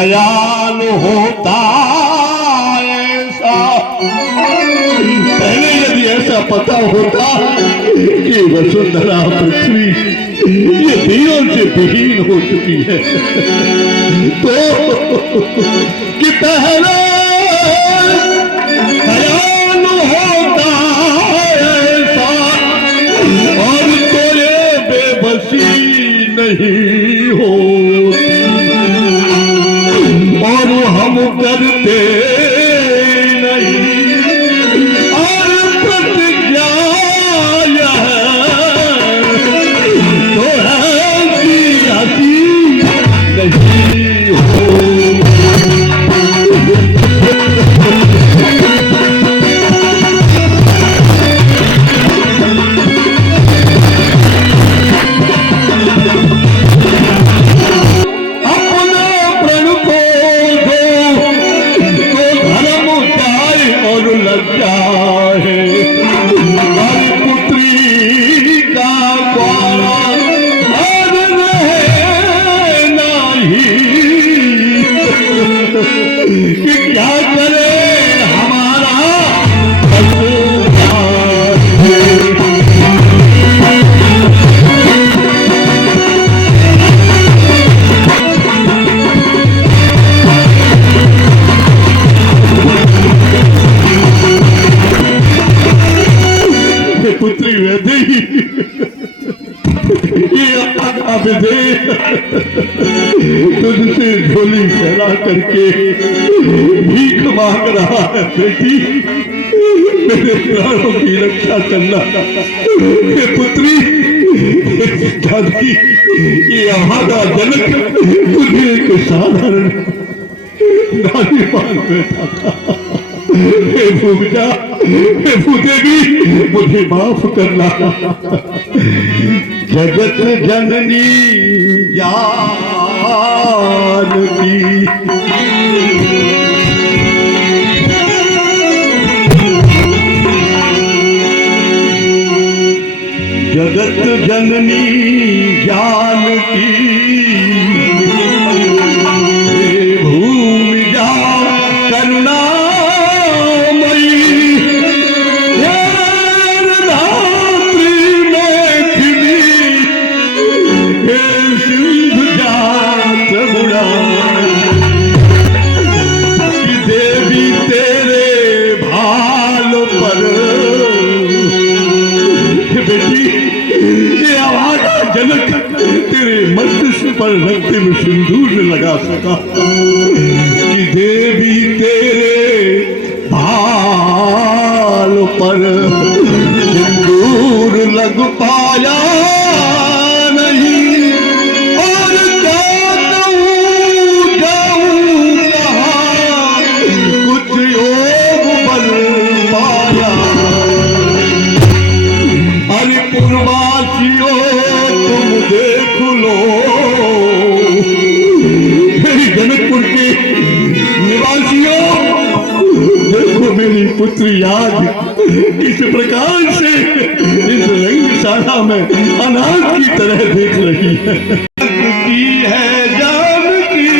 ख्याल होता ऐसा। पहले यदि ऐसा पता होता कि वसुंधरा पृथ्वी ये दियों से विहीन हो चुकी है तो कि पहले ख्याल होता ऐसा और तो ये बेबसी नहीं होती और हम करते नहीं और प्रतिज्ञा यह तो ऐसी नहीं हो। पुत्री वैदे ये तुझसे झोली फैला करके भीख मांग रहा है बेटी मेरे प्राणों की रक्षा करना। ये पुत्री दादी ये हमारा जनक तुझे एक साधारण नारी मान बैठा था। हे भूमिका हे भूदेवी मुझे माफ करना। जगत जननी जानकी जगत जननी जानकी हे भूमिका करुणा जनक तेरे मस्तिष्क पर रक्तिम सिंदूर न लगा सका कि देवी तेरे भाल पर सिंदूर लग पाया नहीं और जाऊं कहाँ कुछ योग बल पाया। अरे पूर्वासियों तुम देख लो मेरी जनकपुर के निवासियों देखो मेरी पुत्री आज किस प्रकार से इस रंगशाला में अनाथ की तरह देख रही है। की है जानकी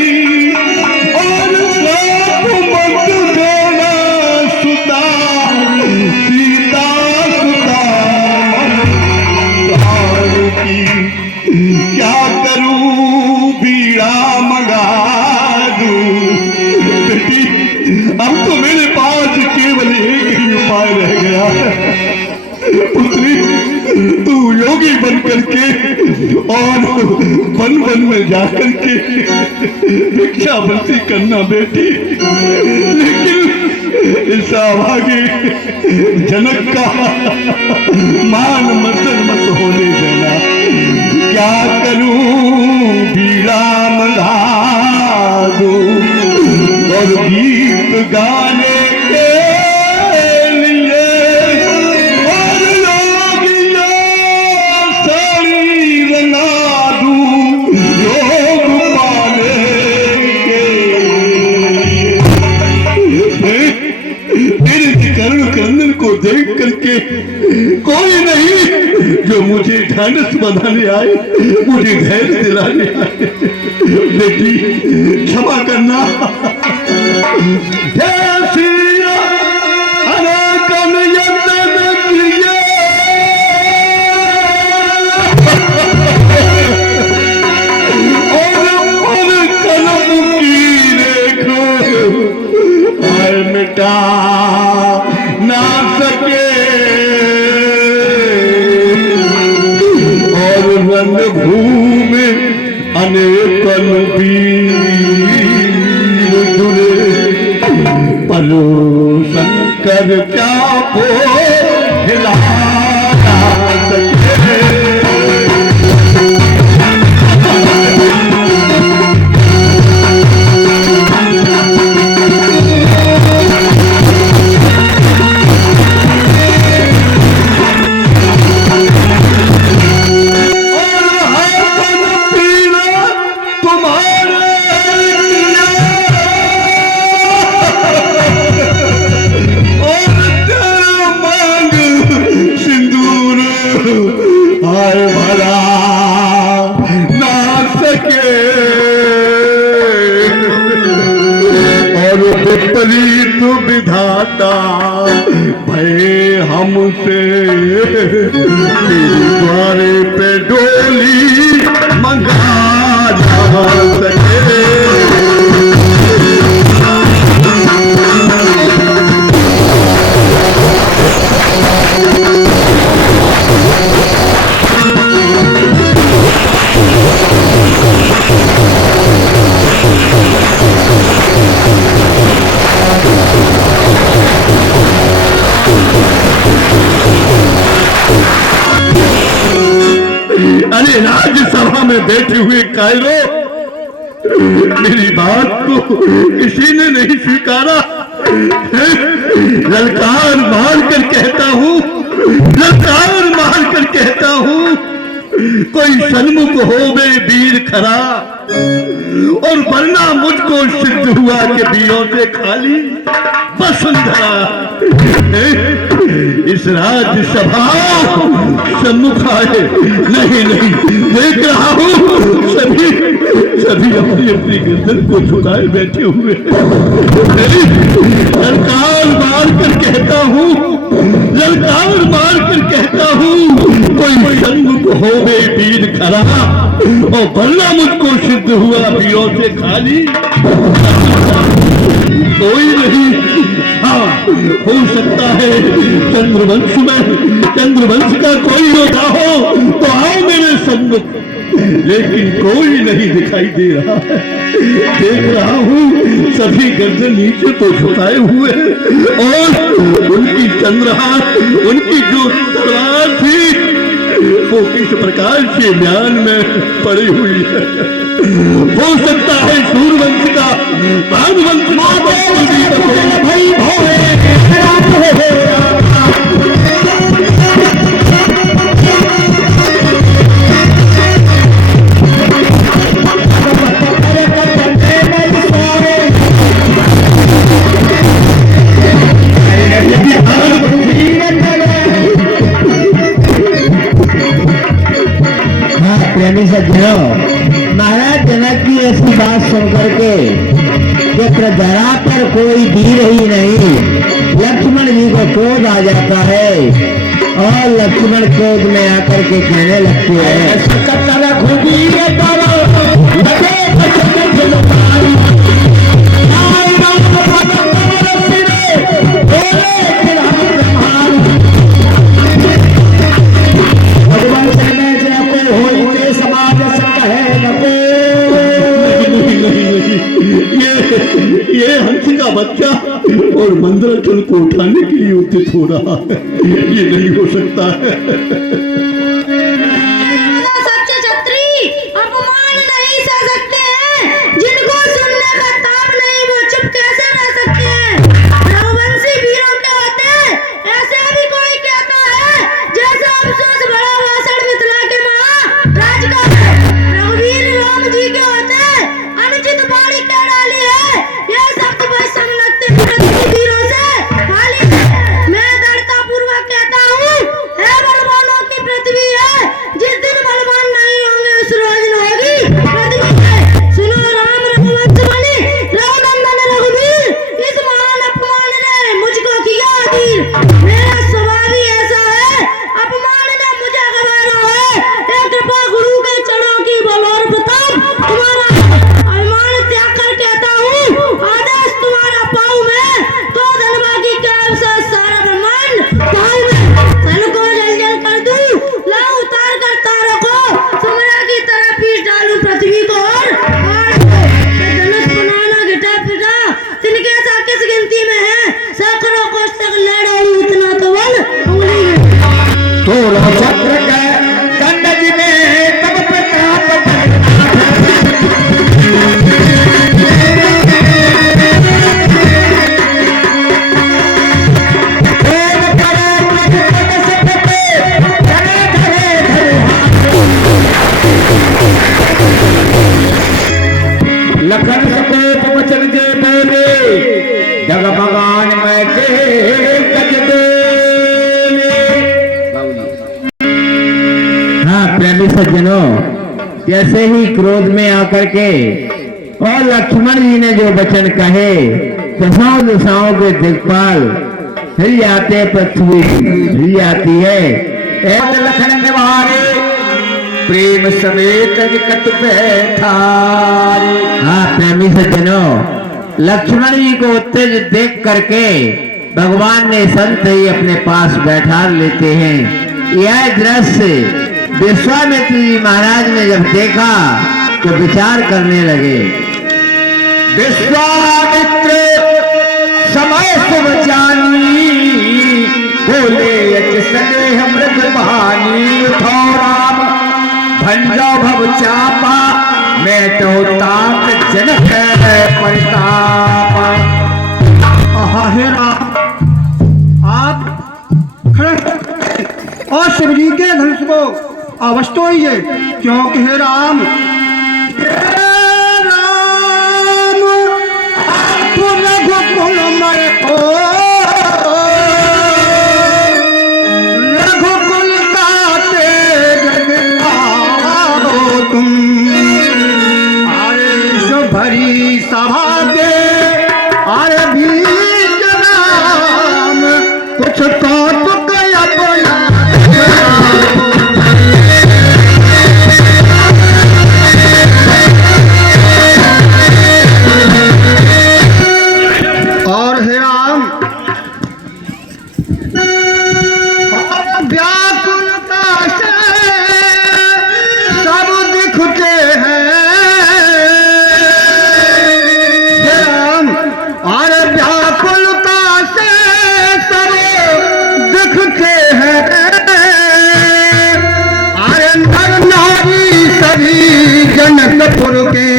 और श्राप मत देना सुता सीता सुता क्या करूं बीड़ा मंगा दूं बेटी अब तो मेरे पास केवल एक ही उपाय रह गया है। पुत्री तू योगी बन करके और वन वन में जाकर के भिक्षावृत्ति करना बेटी लेकिन इस अभागी जनक का मान मर्दन मत होने देना। क्या करूं बीड़ा मंगा दूं और गीत गाने के लिए और योगिया साड़ी रंगा दूं योग पाने के लिए। मेरे करुण क्रंदन को देख करके कोई नहीं जो मुझे ढांढस बंधाने आए मुझे धैर्य दिलाने आए बेटी क्षमा करना। मिटा ना सके और रंग भूमि अनेकन वीर जुड़े, पर शंकर क्या को हिला ना सके। विपरीत विधाता भय हमसे, तेरे द्वारे पे डोली मंगा जा सके। अरे राज्यसभा में बैठे हुए कायरो, मेरी बात को किसी ने नहीं स्वीकारा। ललकार मार कर कहता हूँ, ललकार मार कर कहता हूँ, कोई सन्मुख हो बे वीर खरा, और वरना मुझको सिद्ध हुआ कि वीरों से खाली वसुंधरा। इस राज्यसभा सम्मुख आए, नहीं नहीं देख रहा हूँ, सभी सभी अपनी अपनी गर्दन को झुकाए बैठे हुए। ललकार मार कर कहता हूँ, ललकार मार कर कहता हूँ, कोई सन्मुख हो बे वीर खरा, और वरना मुझको सिद्ध हुआ वीरों से खाली कोई नहीं। हाँ, हो सकता है चंद्रवंश में चंद्रवंश का कोई योद्धा हो तो आओ मेरे सन्मुख, लेकिन कोई नहीं दिखाई दे रहा है। देख रहा हूँ सभी गर्दन नीचे तो झुकाए हुए, और उनकी चंद्रहार, उनकी जो तलवार थी वो किस प्रकार से म्यान में पड़ी हुई है। हो सकता है सूर्यवंश का भानुवंश भाई भोरे प्रेमी सज्जनों, महाराज जनक की ऐसी बात सुनकर के कि प्रजा पर कोई धीर ही नहीं, लक्ष्मण जी को क्रोध आ जाता है, और लक्ष्मण क्रोध में आकर के कहने लगते हैं, ये हंस का बच्चा और मंदराचल को उठाने के लिए उद्यत हो रहा है, ये नहीं हो सकता है। सच्चे छत्री अपमान नहीं सह सकते हैं, जिनको सुनने का ताब नहीं वो चुप कैसे रह सकते हैं। रघुवंशी वीरों के होते ऐसे भी कोई कहता है, जैसे अफसोस भरा वासण मिथिला के महाराज का रघुवीर राम जी के होते अनुचित बाणी कह डाली है। ये शब्द भाई संग लगते वीरों से खाली। मैं दृढ़ता पूर्वक कहता हूँ, हे बलवानों की पृथ्वी सज्जनों, जैसे ही क्रोध में आकर के और लक्ष्मण जी ने जो वचन कहे, दशाओं दिशाओं के दिक्पाल हिल जाते, पृथ्वी हिल जाती है। लखन निवारे प्रेम समेत निकट बैठा। हाँ प्रेमी सज्जनों, लक्ष्मण जी को उत्तेजित देख करके भगवान ने संत ही अपने पास बैठा लेते हैं। यह दृश्य विश्वामित्र जी महाराज ने जब देखा तो विचार करने लगे। विश्वामित्र समय शुभ जानी, बोले यच स्नेह मृग भानी। उठो राम भंजो भव चापा, मैं तो ताक जनक परिताप। हे राम, आप खड़े और शिव जी के धनुष को अवश्य होइए, क्योंकि हे राम रघुकुल मय को रघुकुल का तेज दिखाओ तुम। अरे जो भरी सभा के अरे बीच राम कुछ कौतुक अपना। और हे राम व्याकुलता से सब दिखते हैं। हे राम और व्याकुलता से सब दिखते हैं। अरे नर नारी सभी जनकपुर के,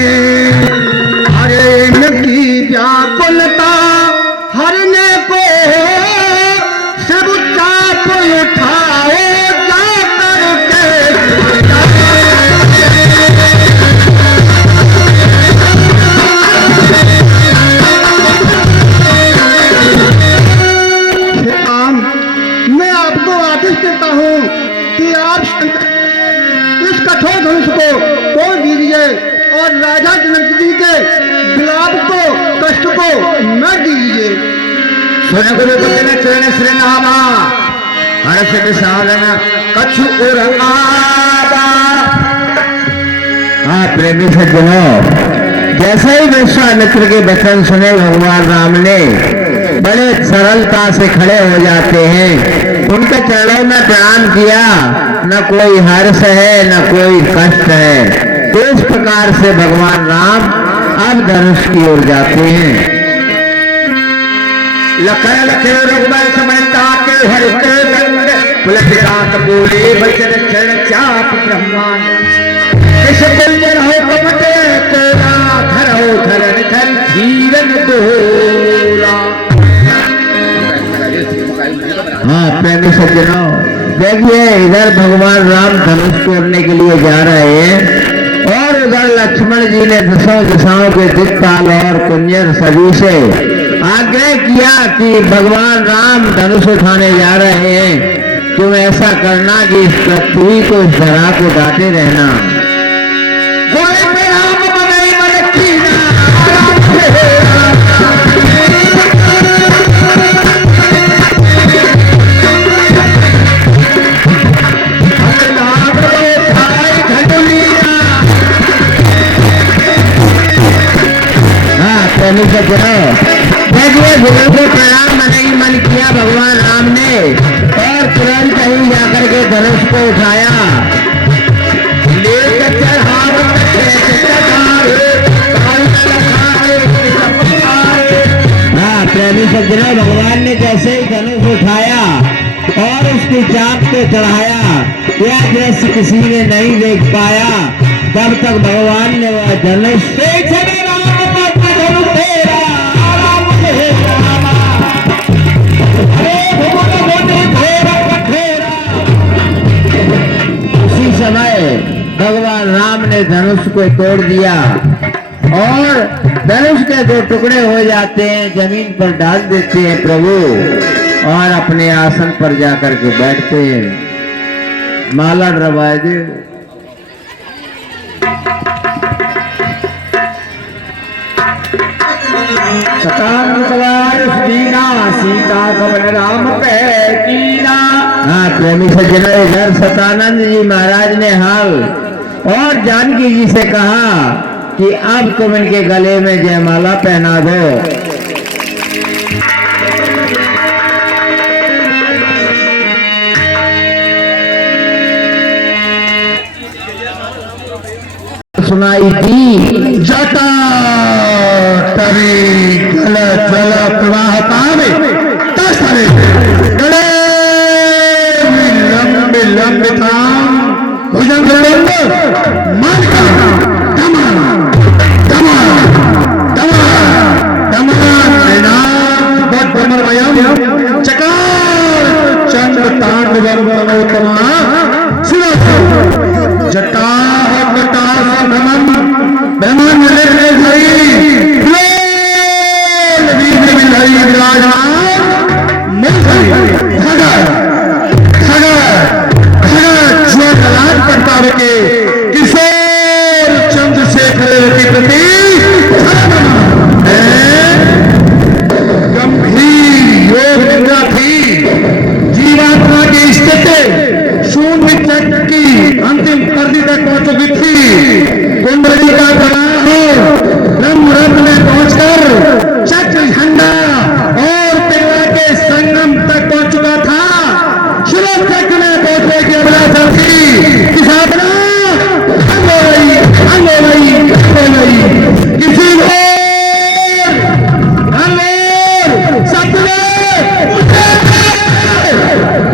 अरे इनकी व्याकुलता हरने को सब चाप उठाओ जाकर के। राम, मैं आपको आदेश देता हूँ कि आप इस कठोर धनुष को तोड़ दीजिए और राजा जनक जी के गुलाब को कष्ट को न दीजिए। सुन गुरु बचन चरण श्री नामा, हर्ष विशालन कछु उर आवा। हाँ प्रेमी सज्जनों, जैसे ही विश्वामित्र के वचन सुने भगवान राम ने बड़े सरलता से खड़े हो जाते हैं। उनके चरणों में प्रणाम किया। न कोई हर्ष है न कोई कष्ट है। तो इस प्रकार से भगवान राम अब धनुष की ओर जाते हैं। लखन लखन रघुबर समन्ता के हरिते रंग, पुलकितांत बोले बचन चरण चाप ब्रह्मांड। किस कुंजन हो कपटे तोला, धर हो धरन धर धीरन दोला। हाँ प्रेमी सज्जनों, देखिए इधर भगवान राम धनुष तोड़ने के लिए जा रहे हैं और उधर लक्ष्मण जी ने दसों दिशाओं के दिक्पाल और कुंजर सभी से आग्रह किया कि भगवान राम धनुष उठाने जा रहे हैं, तुम ऐसा करना कि इस पृथ्वी को, इस धरा को गाते रहना। प्रेमी सज्जनों, देखिए गुरु को प्रणाम मन ही मन किया भगवान राम ने और तुरंत ही जाकर के धनुष को उठाया। हाँ प्रेमी सज्जनों, भगवान ने जैसे ही धनुष उठाया और उसकी चाप को चढ़ाया, यह दृश्य किसी ने नहीं देख पाया। तब तक भगवान ने वह धनुष उसी समय भगवान राम ने धनुष को तोड़ दिया और धनुष के दो टुकड़े हो जाते हैं, जमीन पर डाल देते हैं प्रभु और अपने आसन पर जाकर के बैठते हैं। माला ड्रवाए दे। सतान दीना सीता कवन राम पे कीना। हाँ, प्रेमी सज्जनों, इधर सतानंद जी महाराज ने हाल और जानकी जी से कहा कि अब तुम इनके गले में जयमाला पहना दो। सुनाई दी जटा तरी जल जल प्रवाह पावे तसरे गले विलंब विलंबिताम भुजंग विलंब मानका दमा दमा दमा दमा नैनाथ बद्धमरमयम चकार चंद्र तांडवम तनोतमा शिव जटा ब्रह्मांड में किशोर चंद्रशेखर के प्रति गंभीर योग निद्रा थी। जीवात्मा की स्थिति शून्य चक्र की अंतिम परिधि तक पहुंच चुकी थी। कुंडली का प्रवाह ब्रह्म रथ में पहुंचकर चक्र झंडा और पिंगला के संगम तक पहुंच चुका था। शिव चक्र में पहुंचने की अभिलाषा थी कि साधना किसी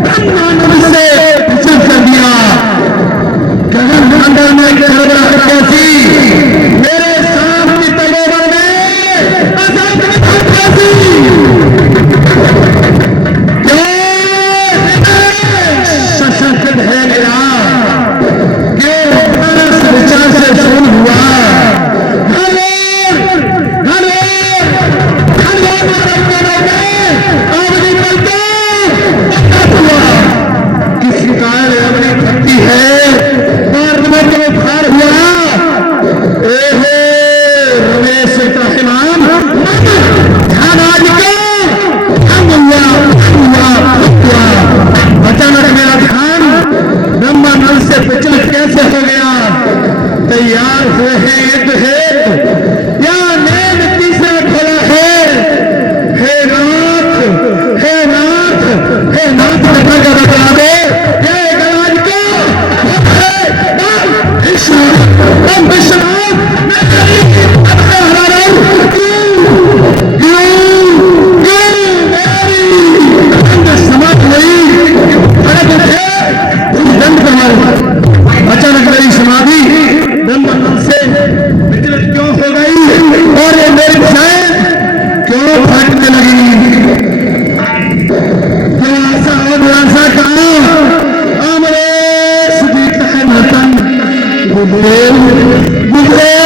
ब्रह्मांड से विचलित कर दिया। गगन अंदर में कैसी मेरे सांप की तलोवर में सशक्त है मेरा क्यों विचार से शून्य हुआ। किसी कारण अपनी भक्ति है मार्ग में तो भार हुआ। रमेश इमाम ध्यान आज हुआ। अचानक मेरा ध्यान ब्रह्मानंद से विचलित कैसे हो गया। तैयार हुए हैं युद्ध है या नैन तीसरा खोला है। हे नाथ हे नाथ हे नाथ कथा का बता दो। अचानक मेरी समाधि ब्रह्मानंद से विचलित क्यों हो गई और ये मेरी दिशाएं क्यों फटने लगी। निराशा और निराशा कहा अमरेश दीप है नतन गुजरे